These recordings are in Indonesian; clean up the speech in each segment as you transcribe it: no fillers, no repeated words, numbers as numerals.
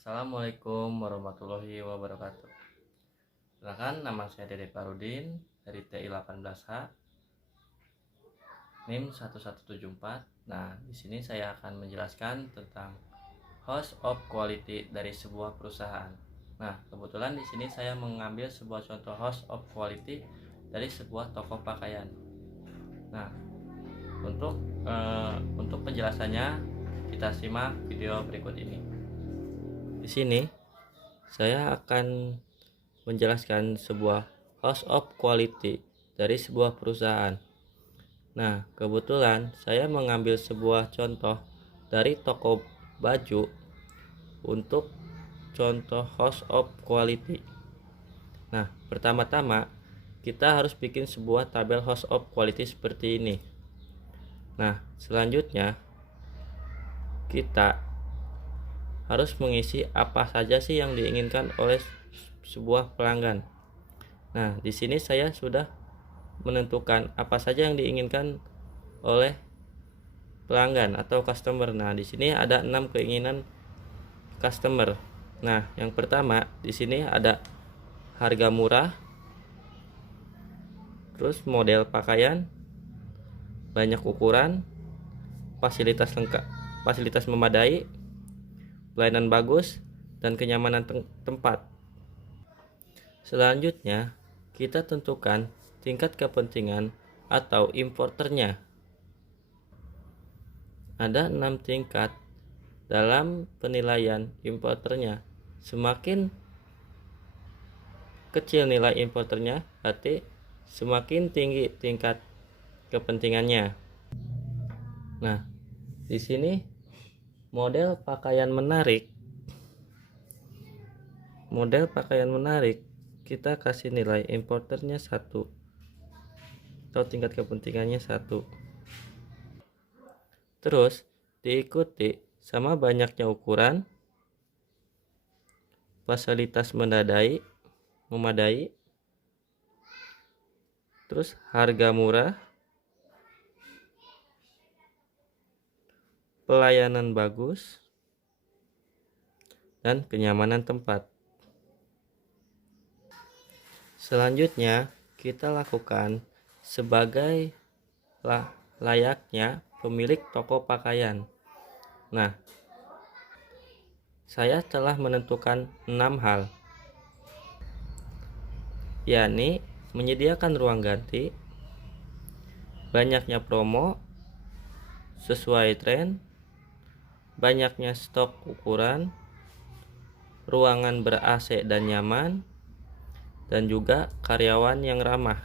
Assalamualaikum warahmatullahi wabarakatuh. Silakan, nama saya Dede Parudin dari TI 18H NIM 1174. Nah, di sini saya akan menjelaskan tentang host of quality dari sebuah perusahaan. Nah, kebetulan di sini saya mengambil sebuah contoh host of quality dari sebuah toko pakaian. Nah, untuk penjelasannya kita simak video berikut ini. Di sini saya akan menjelaskan sebuah host of quality dari sebuah perusahaan. Nah, kebetulan saya mengambil sebuah contoh dari toko baju untuk contoh host of quality. Nah, pertama-tama kita harus bikin sebuah tabel host of quality seperti ini. Nah, selanjutnya kita harus mengisi apa saja sih yang diinginkan oleh sebuah pelanggan. Nah, di sini saya sudah menentukan apa saja yang diinginkan oleh pelanggan atau customer. Nah, di sini ada 6 keinginan customer. Nah, yang pertama di sini ada harga murah, terus model pakaian, banyak ukuran, fasilitas lengkap, fasilitas memadai, pelayanan bagus, dan kenyamanan tempat. Selanjutnya, kita tentukan tingkat kepentingan atau importernya. Ada 6 tingkat dalam penilaian importernya. Semakin kecil nilai importernya, berarti semakin tinggi tingkat kepentingannya. Nah, di sini model pakaian menarik. Model pakaian menarik kita kasih nilai importernya 1 atau tingkat kepentingannya 1. Terus diikuti sama banyaknya ukuran, fasilitas memadai, terus harga murah, pelayanan bagus, dan kenyamanan tempat. Selanjutnya kita lakukan sebagai layaknya pemilik toko pakaian. Nah, saya telah menentukan 6 hal, yakni menyediakan ruang ganti, banyaknya promo sesuai tren, banyaknya stok ukuran, ruangan ber-AC dan nyaman, dan juga karyawan yang ramah.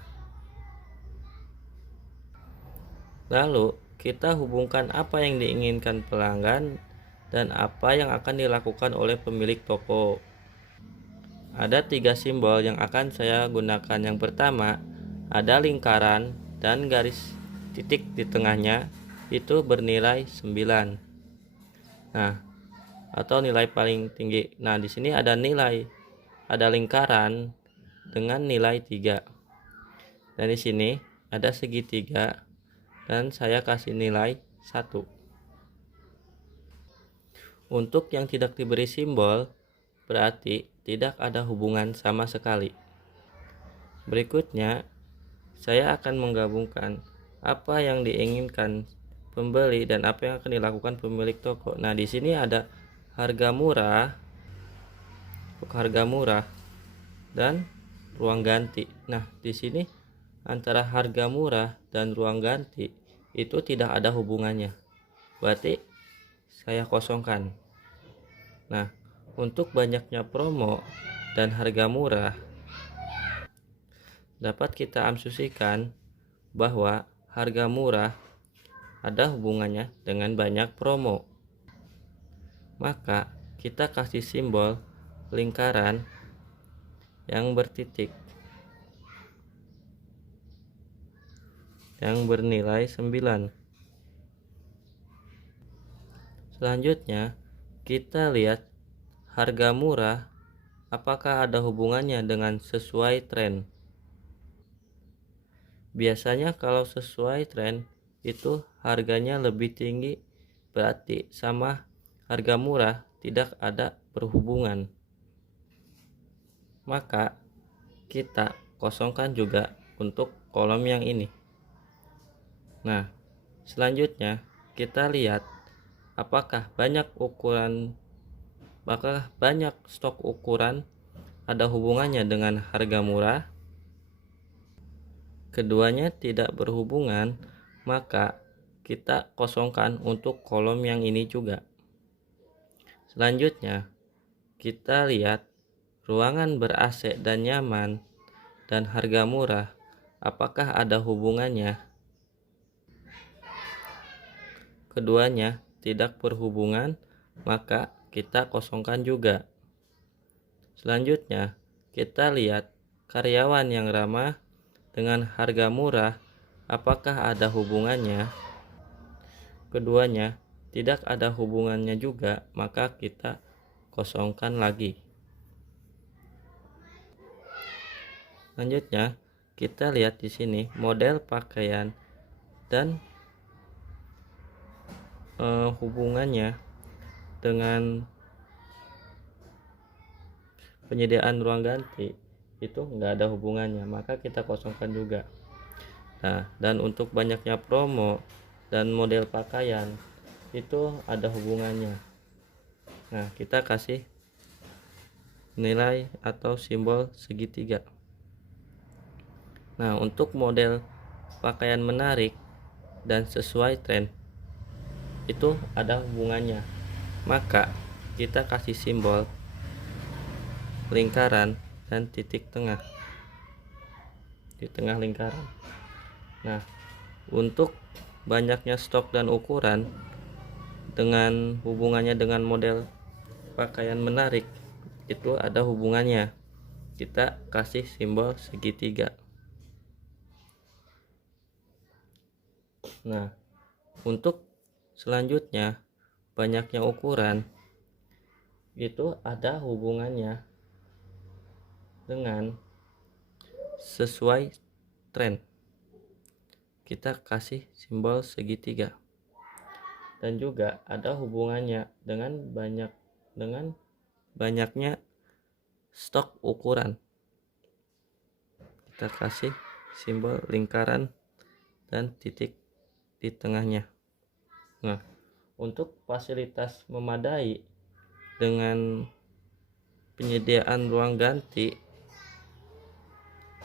Lalu kita hubungkan apa yang diinginkan pelanggan dan apa yang akan dilakukan oleh pemilik toko. Ada 3 simbol yang akan saya gunakan. Yang pertama, ada lingkaran dan garis titik di tengahnya, itu bernilai 9. Nah, atau nilai paling tinggi. Nah, di sini ada lingkaran dengan nilai 3. Dan di sini ada segitiga dan saya kasih nilai 1. Untuk yang tidak diberi simbol, berarti tidak ada hubungan sama sekali. Berikutnya, saya akan menggabungkan apa yang diinginkan pembeli dan apa yang akan dilakukan pemilik toko. Nah, di sini ada harga murah dan ruang ganti. Nah, di sini antara harga murah dan ruang ganti itu tidak ada hubungannya. Berarti saya kosongkan. Nah, untuk banyaknya promo dan harga murah, dapat kita asumsikan bahwa harga murah ada hubungannya dengan banyak promo. Maka kita kasih simbol lingkaran yang bertitik yang bernilai 9. Selanjutnya kita lihat harga murah apakah ada hubungannya dengan sesuai tren. Biasanya kalau sesuai tren itu harganya lebih tinggi, berarti sama harga murah tidak ada berhubungan, maka kita kosongkan juga untuk kolom yang ini. Nah, selanjutnya kita lihat apakah banyak stok ukuran ada hubungannya dengan harga murah. Keduanya tidak berhubungan, maka kita kosongkan untuk kolom yang ini juga. Selanjutnya, kita lihat ruangan ber-AC dan nyaman dan harga murah, apakah ada hubungannya. Keduanya tidak berhubungan, maka kita kosongkan juga. Selanjutnya, kita lihat karyawan yang ramah dengan harga murah, apakah ada hubungannya. Keduanya tidak ada hubungannya juga, maka kita kosongkan lagi. Selanjutnya, kita lihat di sini model pakaian dan hubungannya dengan penyediaan ruang ganti itu nggak ada hubungannya, maka kita kosongkan juga. Nah, dan untuk banyaknya promo dan model pakaian itu ada hubungannya. Nah, kita kasih nilai atau simbol segitiga. Nah, untuk model pakaian menarik dan sesuai tren itu ada hubungannya, maka kita kasih simbol lingkaran dan titik tengah di tengah lingkaran. Nah, untuk banyaknya stok dan ukuran dengan hubungannya dengan model pakaian menarik itu ada hubungannya, kita kasih simbol segitiga. Nah, untuk selanjutnya banyaknya ukuran itu ada hubungannya dengan sesuai tren, kita kasih simbol segitiga. Dan juga ada hubungannya dengan banyaknya stok ukuran, kita kasih simbol lingkaran dan titik di tengahnya. Nah, untuk fasilitas memadai dengan penyediaan ruang ganti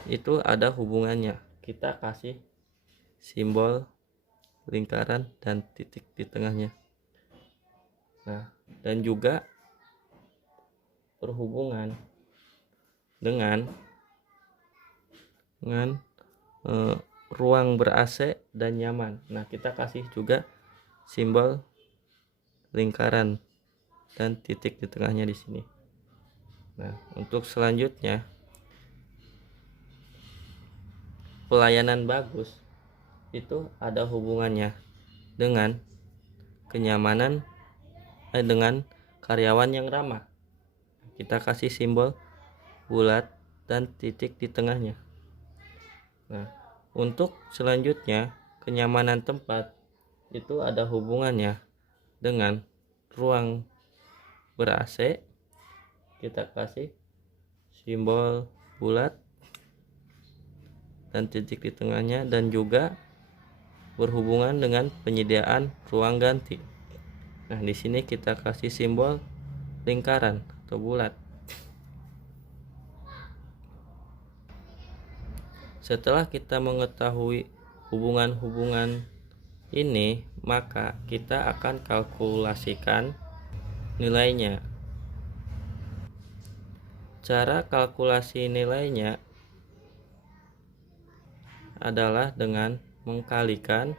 itu ada hubungannya, kita kasih simbol lingkaran dan titik di tengahnya. Nah, dan juga berhubungan dengan ruang ber-AC dan nyaman. Nah, kita kasih juga simbol lingkaran dan titik di tengahnya di sini. Nah, untuk selanjutnya pelayanan bagus itu ada hubungannya dengan kenyamanan dengan karyawan yang ramah. Kita kasih simbol bulat dan titik di tengahnya. Nah, untuk selanjutnya kenyamanan tempat itu ada hubungannya dengan ruang ber-AC, kita kasih simbol bulat dan titik di tengahnya, dan juga berhubungan dengan penyediaan ruang ganti. Nah, di sini kita kasih simbol lingkaran atau bulat. Setelah kita mengetahui hubungan-hubungan ini, maka kita akan kalkulasikan nilainya. Cara kalkulasi nilainya adalah dengan mengkalikan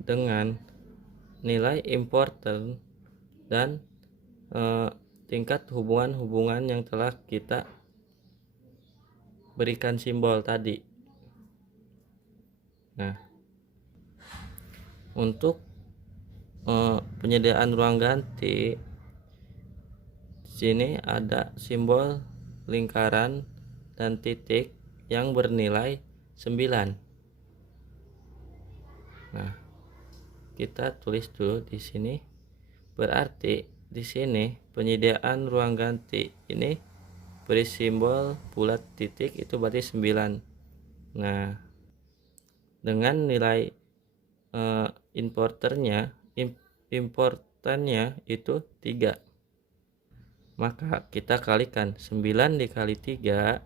dengan nilai importer dan tingkat hubungan-hubungan yang telah kita berikan simbol tadi. Nah, untuk penyediaan ruang ganti, sini ada simbol lingkaran dan titik yang bernilai 9. Nah, kita tulis dulu di sini. Berarti di sini penyediaan ruang ganti ini beri simbol bulat titik, itu berarti 9. Nah, dengan nilai importannya itu 3, maka kita kalikan 9 dikali 3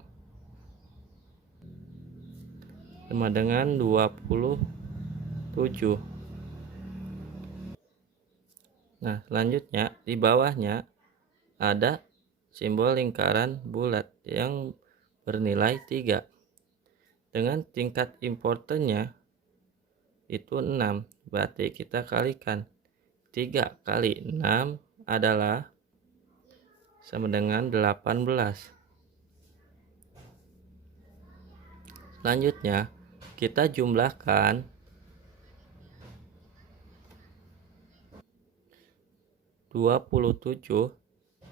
sama dengan 27. Nah, selanjutnya di bawahnya ada simbol lingkaran bulat yang bernilai 3. Dengan tingkat importernya itu 6, berarti kita kalikan 3 kali 6 adalah sama dengan 18. Selanjutnya kita jumlahkan 27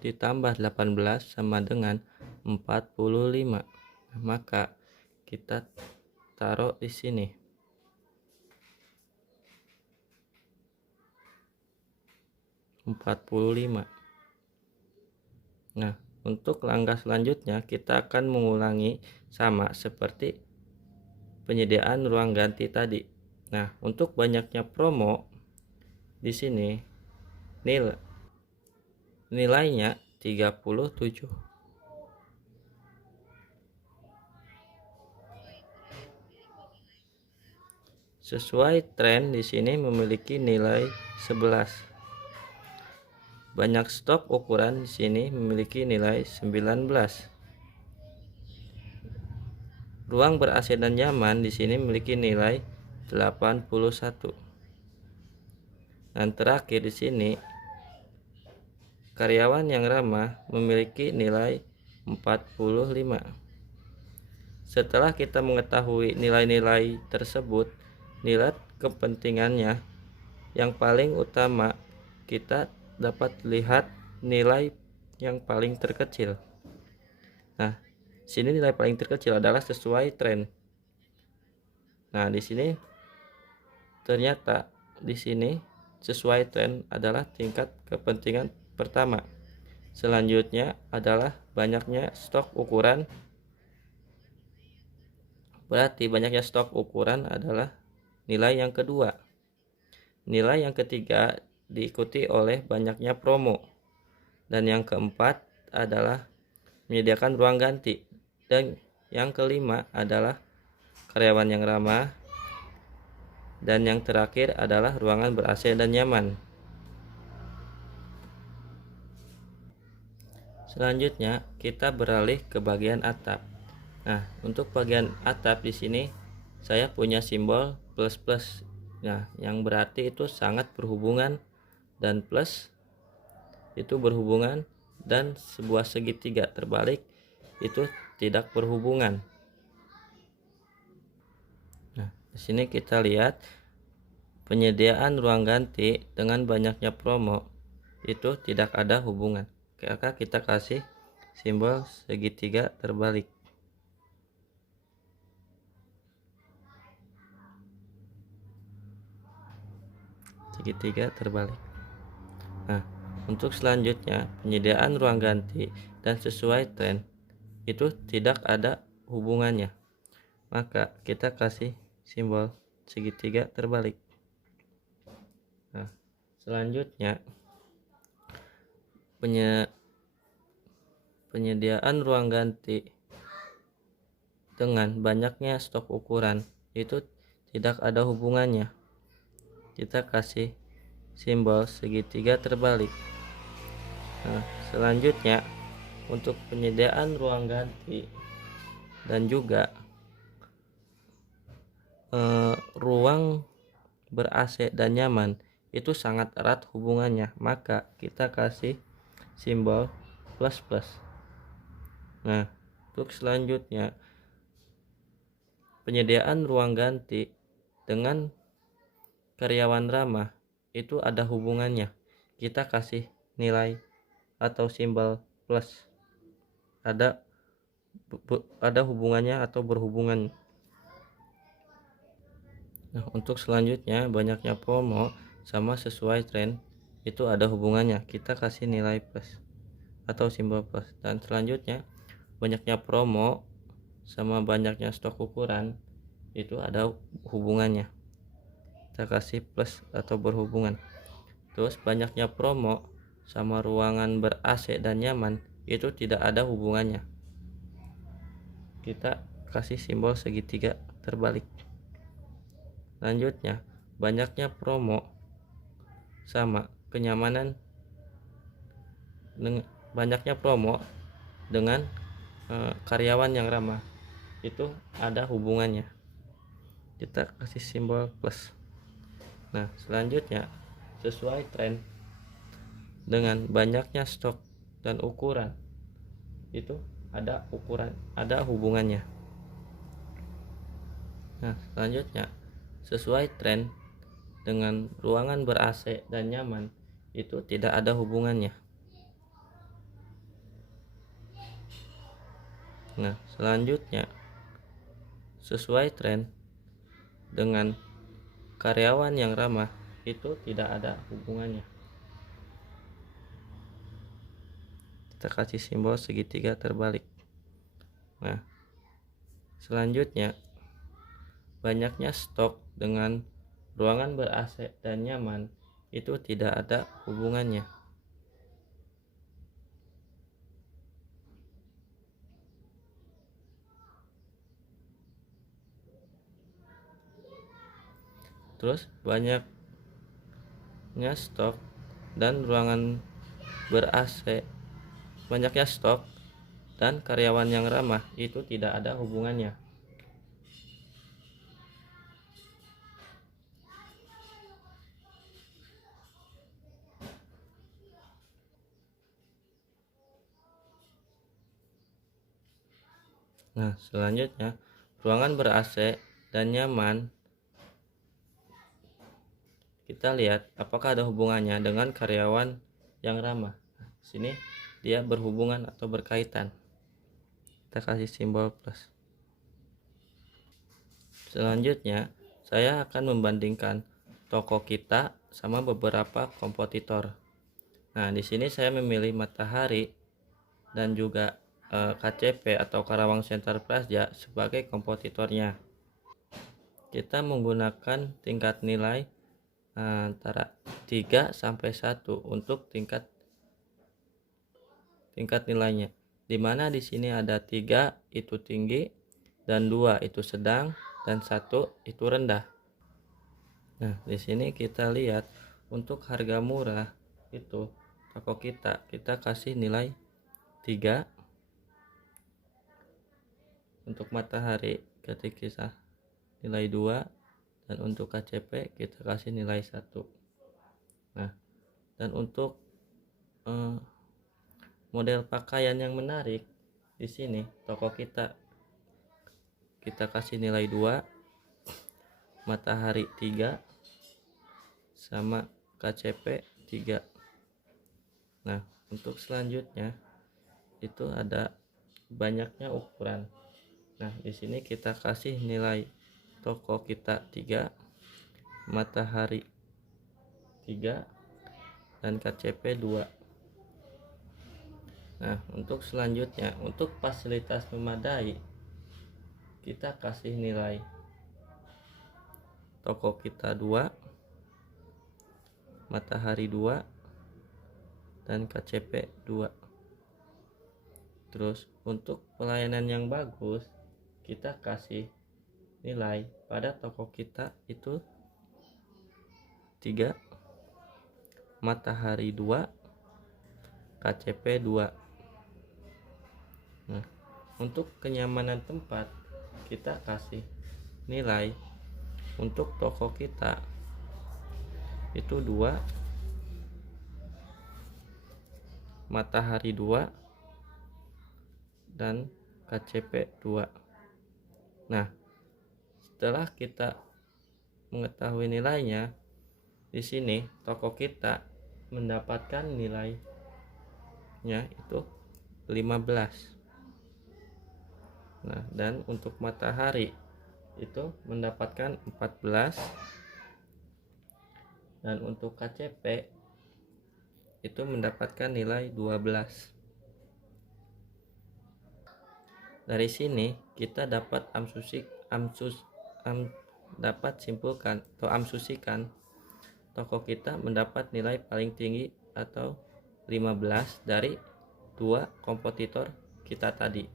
ditambah 18 sama dengan 45. Maka kita taruh di sini. Nah, untuk langkah selanjutnya kita akan mengulangi sama seperti penyediaan ruang ganti tadi. Nah, untuk banyaknya promo di sini nilainya 37. Sesuai tren di sini memiliki nilai 11. Banyak stok ukuran di sini memiliki nilai 19. Ruang ber-AC dan nyaman di sini memiliki nilai 81. Dan terakhir di sini karyawan yang ramah memiliki nilai 45. Setelah kita mengetahui nilai-nilai tersebut, nilai kepentingannya yang paling utama, kita dapat lihat nilai yang paling terkecil. Nah, sini nilai paling terkecil adalah sesuai tren. Nah, di sini ternyata di sini sesuai tren adalah tingkat kepentingan pertama. Selanjutnya adalah banyaknya stok ukuran. Berarti banyaknya stok ukuran adalah nilai yang kedua. Nilai yang ketiga diikuti oleh banyaknya promo. Dan yang keempat adalah menyediakan ruang ganti. Dan yang kelima adalah karyawan yang ramah. Dan yang terakhir adalah ruangan ber-AC dan nyaman. Selanjutnya kita beralih ke bagian atap. Nah, untuk bagian atap di sini saya punya simbol plus. Nah, yang berarti itu sangat berhubungan, dan plus itu berhubungan, dan sebuah segitiga terbalik itu tidak berhubungan. Nah, di sini kita lihat penyediaan ruang ganti dengan banyaknya promo itu tidak ada hubungan. Maka kita kasih simbol segitiga terbalik. Segitiga terbalik. Nah, untuk selanjutnya penyediaan ruang ganti dan sesuai tren itu tidak ada hubungannya. Maka kita kasih simbol segitiga terbalik. Nah, selanjutnya penyediaan ruang ganti dengan banyaknya stok ukuran itu tidak ada hubungannya. Kita kasih simbol segitiga terbalik. Nah, selanjutnya untuk penyediaan ruang ganti dan juga ruang ber-AC dan nyaman itu sangat erat hubungannya, maka kita kasih simbol plus. Nah, untuk selanjutnya penyediaan ruang ganti dengan karyawan ramah itu ada hubungannya. Kita kasih nilai atau simbol plus. Ada hubungannya atau berhubungan. Nah, untuk selanjutnya banyaknya promo sama sesuai tren itu ada hubungannya, kita kasih nilai plus atau simbol plus. Dan selanjutnya banyaknya promo sama banyaknya stok ukuran itu ada hubungannya, kita kasih plus atau berhubungan. Terus banyaknya promo sama ruangan ber AC dan nyaman itu tidak ada hubungannya, kita kasih simbol segitiga terbalik. Selanjutnya banyaknya promo sama kenyamanan, banyaknya promo dengan karyawan yang ramah itu ada hubungannya, kita kasih simbol plus. Nah, selanjutnya sesuai tren dengan banyaknya stok dan ukuran itu ada hubungannya. Nah, selanjutnya sesuai tren dengan ruangan ber AC dan nyaman itu tidak ada hubungannya. Nah, selanjutnya sesuai tren dengan karyawan yang ramah itu tidak ada hubungannya, kita kasih simbol segitiga terbalik. Nah, selanjutnya banyaknya stok dengan ruangan ber AC dan nyaman itu tidak ada hubungannya. Terus banyaknya stok dan ruangan ber AC, banyaknya stok dan karyawan yang ramah itu tidak ada hubungannya. Nah, selanjutnya ruangan ber AC dan nyaman, kita lihat apakah ada hubungannya dengan karyawan yang ramah. Nah, sini dia berhubungan atau berkaitan, kita kasih simbol plus. Selanjutnya saya akan membandingkan toko kita sama beberapa kompetitor. Nah, di sini saya memilih Matahari dan juga KCP atau Karawang Center Plaza sebagai kompetitornya. Kita menggunakan tingkat nilai antara 3 sampai 1 untuk tingkat nilainya. Dimana di sini ada 3 itu tinggi dan 2 itu sedang dan 1 itu rendah. Nah, di sini kita lihat untuk harga murah itu toko kita kasih nilai 3. Untuk Matahari kita nilai 2 dan untuk KCP kita kasih nilai 1. Nah, dan untuk model pakaian yang menarik di sini toko kita kasih nilai 2, Matahari 3 sama KCP 3. Nah, untuk selanjutnya itu ada banyaknya ukuran. Nah, di sini kita kasih nilai toko kita 3, Matahari 3 dan KCP 2. Nah, untuk selanjutnya untuk fasilitas memadai kita kasih nilai toko kita 2, Matahari 2 dan KCP 2. Terus untuk pelayanan yang bagus kita kasih nilai pada toko kita itu 3, Matahari 2, KCP 2. Nah, untuk kenyamanan tempat kita kasih nilai untuk toko kita itu 2, Matahari 2 dan KCP 2. Nah, setelah kita mengetahui nilainya, di sini toko kita mendapatkan nilainya itu 15. Nah, dan untuk Matahari itu mendapatkan 14 dan untuk KCP itu mendapatkan nilai 12. Dari sini kita dapat dapat simpulkan atau asumsikan toko kita mendapat nilai paling tinggi atau 15 dari dua kompetitor kita tadi.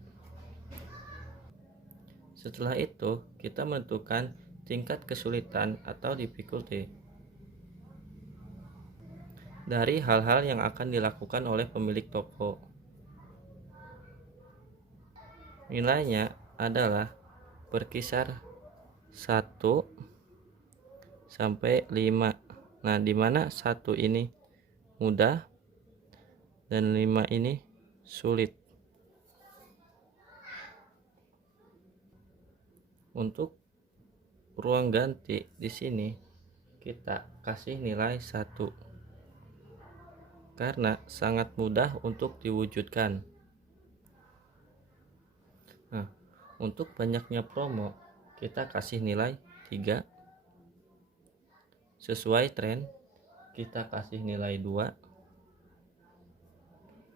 Setelah itu, kita menentukan tingkat kesulitan atau difficulty dari hal-hal yang akan dilakukan oleh pemilik toko. Nilainya adalah berkisar 1 sampai 5. Nah, di mana 1 ini mudah dan 5 ini sulit. Untuk ruang ganti di sini kita kasih nilai 1 karena sangat mudah untuk diwujudkan. Nah, untuk banyaknya promo kita kasih nilai 3. Sesuai tren kita kasih nilai 2.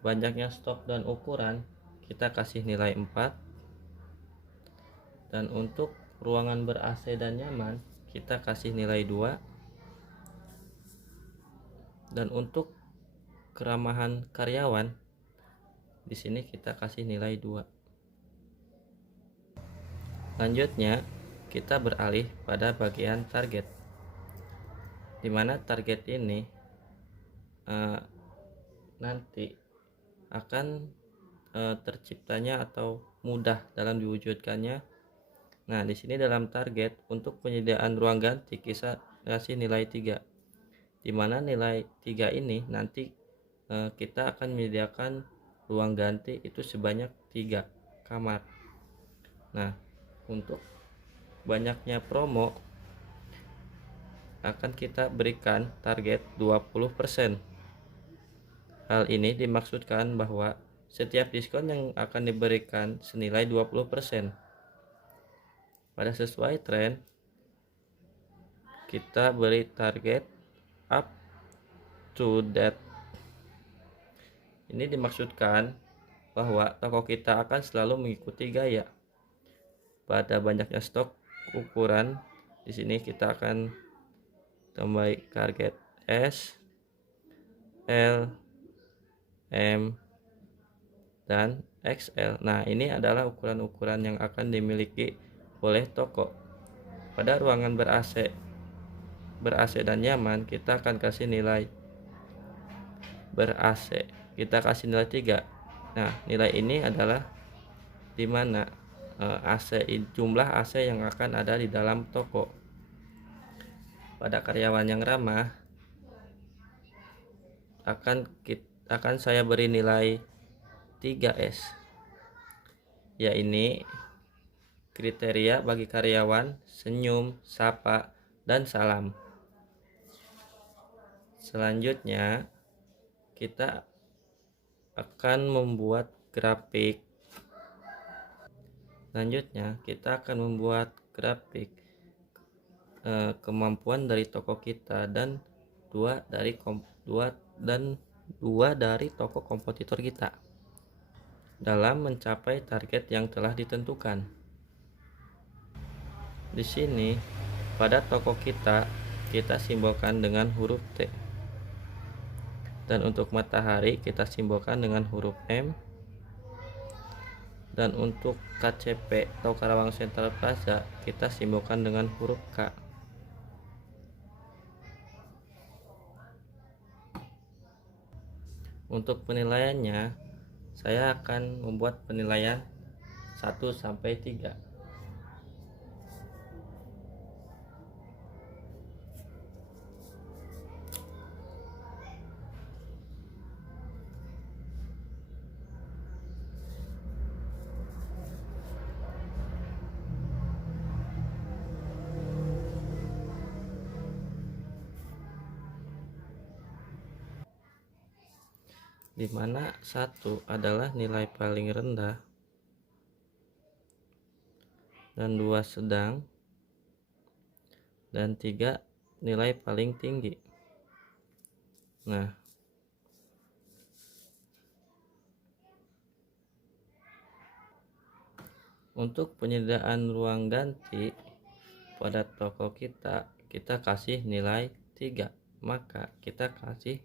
Banyaknya stok dan ukuran kita kasih nilai 4. Dan untuk ruangan ber-AC dan nyaman kita kasih nilai 2. Dan untuk keramahan karyawan di sini kita kasih nilai 2. Selanjutnya kita beralih pada bagian target, di mana target ini nanti akan terciptanya atau mudah dalam diwujudkannya. Nah, di sini dalam target untuk penyediaan ruang ganti kita kasih nilai 3, di mana nilai 3 ini nanti kita akan menyediakan ruang ganti itu sebanyak 3 kamar. Nah, untuk banyaknya promo akan kita berikan target 20%. Hal ini dimaksudkan bahwa setiap diskon yang akan diberikan senilai 20%. Pada sesuai tren kita beri target up to date. Ini dimaksudkan bahwa toko kita akan selalu mengikuti gaya. Pada banyaknya stok ukuran di sini kita akan tambah target S, L, M, dan XL. Nah, ini adalah ukuran-ukuran yang akan dimiliki oleh toko. Pada ruangan ber-AC dan nyaman kita akan kasih nilai ber-AC. Kita kasih nilai 3. Nah, nilai ini adalah di mana jumlah AC yang akan ada di dalam toko. Pada karyawan yang ramah akan saya beri nilai 3S, yaitu kriteria bagi karyawan senyum, sapa, dan salam. Selanjutnya kita akan membuat grafik. Kemampuan dari toko kita dan dua dari toko kompetitor kita dalam mencapai target yang telah ditentukan. Di sini pada toko kita simbolkan dengan huruf T. Dan untuk matahari kita simbolkan dengan huruf M. Dan untuk KCP atau Karawang Central Plaza kita simbolkan dengan huruf K. Untuk penilaiannya saya akan membuat penilaian 1 sampai 3. Di mana 1 adalah nilai paling rendah dan 2 sedang dan 3 nilai paling tinggi. Nah, Untuk penyediaan ruang ganti pada toko kita kasih nilai 3, maka kita kasih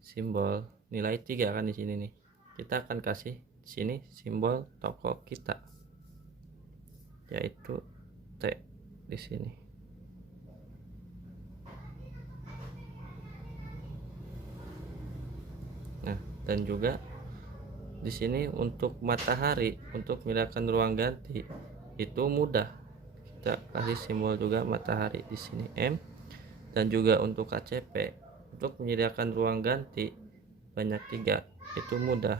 simbol nilai 3 kan di sini nih. Kita akan kasih di sini simbol toko kita, yaitu T di sini. Nah, dan juga di sini untuk matahari, untuk memindahkan ruang ganti itu mudah. Kita kasih simbol juga matahari di sini M. Dan juga untuk KCP, untuk menyediakan ruang ganti banyak 3 itu mudah.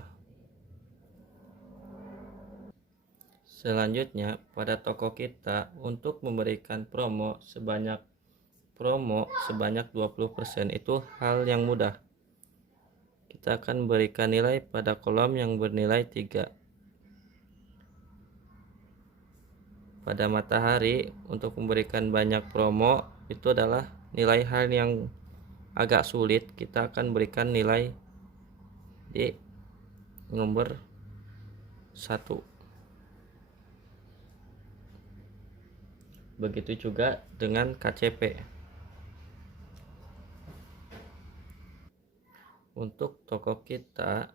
Selanjutnya pada toko kita untuk memberikan promo sebanyak 20% itu hal yang mudah. Kita akan berikan nilai pada kolom yang bernilai 3. Pada matahari untuk memberikan banyak promo itu adalah nilai hal yang agak sulit. Kita akan berikan nilai di nomor 1. Begitu juga dengan KCP. Untuk toko kita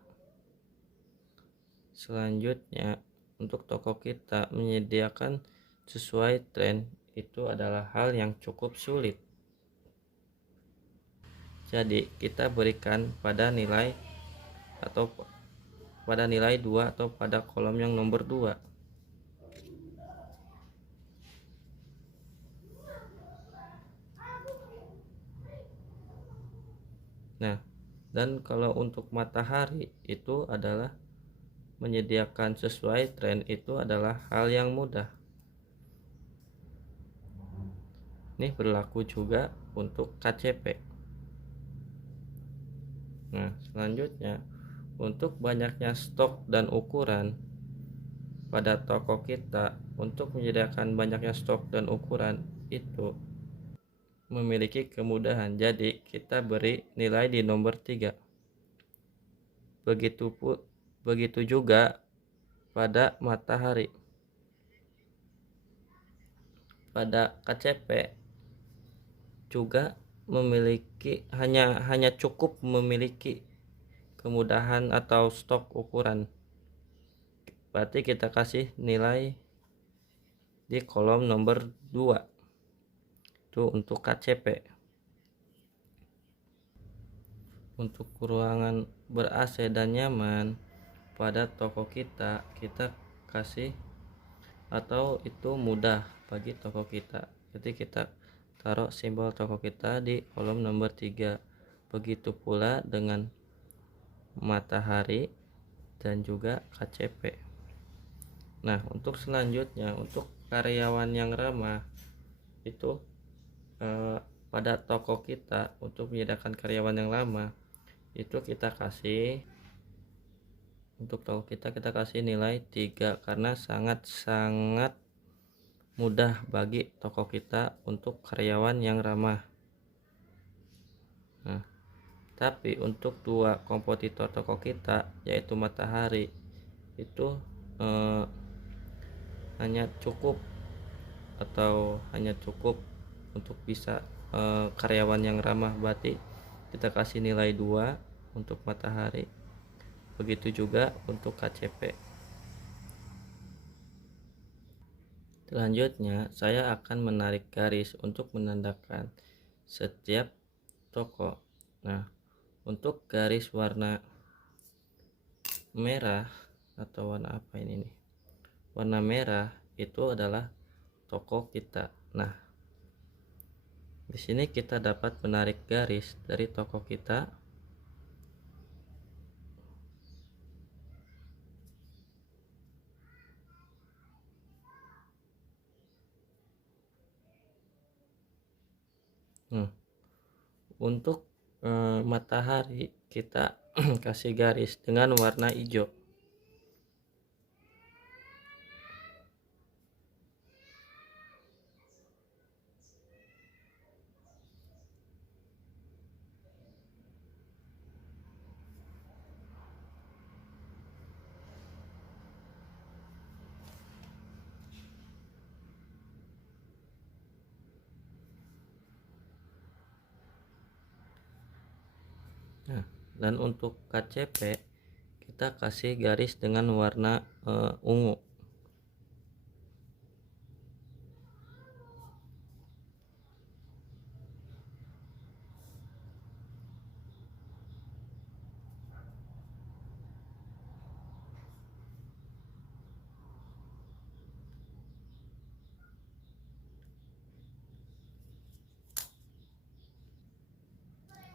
selanjutnya, untuk toko kita menyediakan sesuai tren itu adalah hal yang cukup sulit. Jadi kita berikan pada nilai 2 atau pada kolom yang nomor 2. Nah, dan kalau untuk matahari itu adalah menyediakan sesuai tren itu adalah hal yang mudah. Ini berlaku juga untuk KCP. Nah, selanjutnya untuk banyaknya stok dan ukuran pada toko kita, untuk menyediakan banyaknya stok dan ukuran itu memiliki kemudahan. Jadi kita beri nilai di nomor 3. Begitu juga pada matahari. Pada KCP juga memiliki hanya cukup memiliki kemudahan atau stok ukuran. Berarti kita kasih nilai di kolom nomor 2. Itu untuk KCP. Untuk ruangan ber-AC dan nyaman pada toko kita kasih atau itu mudah bagi toko kita. Jadi kita taruh simbol toko kita di kolom nomor 3. Begitu pula dengan matahari dan juga KCP. Nah, untuk selanjutnya, untuk karyawan yang ramah itu pada toko kita, untuk menyediakan karyawan yang ramah itu kita kasih, untuk toko kita kasih nilai 3 karena sangat mudah bagi toko kita untuk karyawan yang ramah. Nah, tapi untuk 2 kompetitor toko kita yaitu matahari itu hanya cukup untuk bisa karyawan yang ramah. Berarti kita kasih nilai 2 untuk matahari. Begitu juga untuk KCP. Selanjutnya saya akan menarik garis untuk menandakan setiap toko. Nah, untuk garis warna merah atau warna apa ini nih? Warna merah itu adalah toko kita. Nah, di sini kita dapat menarik garis dari toko kita. Untuk matahari kita kasih garis dengan warna hijau. Nah, dan untuk KCP kita kasih garis dengan warna ungu.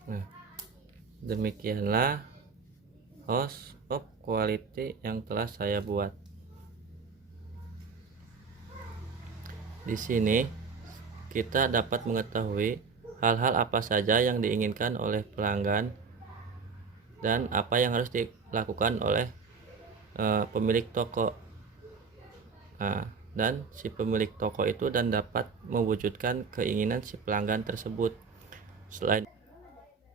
Nah, demikianlah host of quality yang telah saya buat. Di sini kita dapat mengetahui hal-hal apa saja yang diinginkan oleh pelanggan dan apa yang harus dilakukan oleh pemilik toko. Nah, dan si pemilik toko itu dan dapat mewujudkan keinginan si pelanggan tersebut. Selain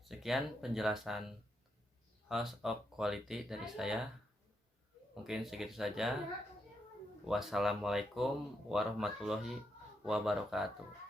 sekian penjelasan house of quality dari saya. Mungkin segitu saja. Wassalamualaikum warahmatullahi wabarakatuh.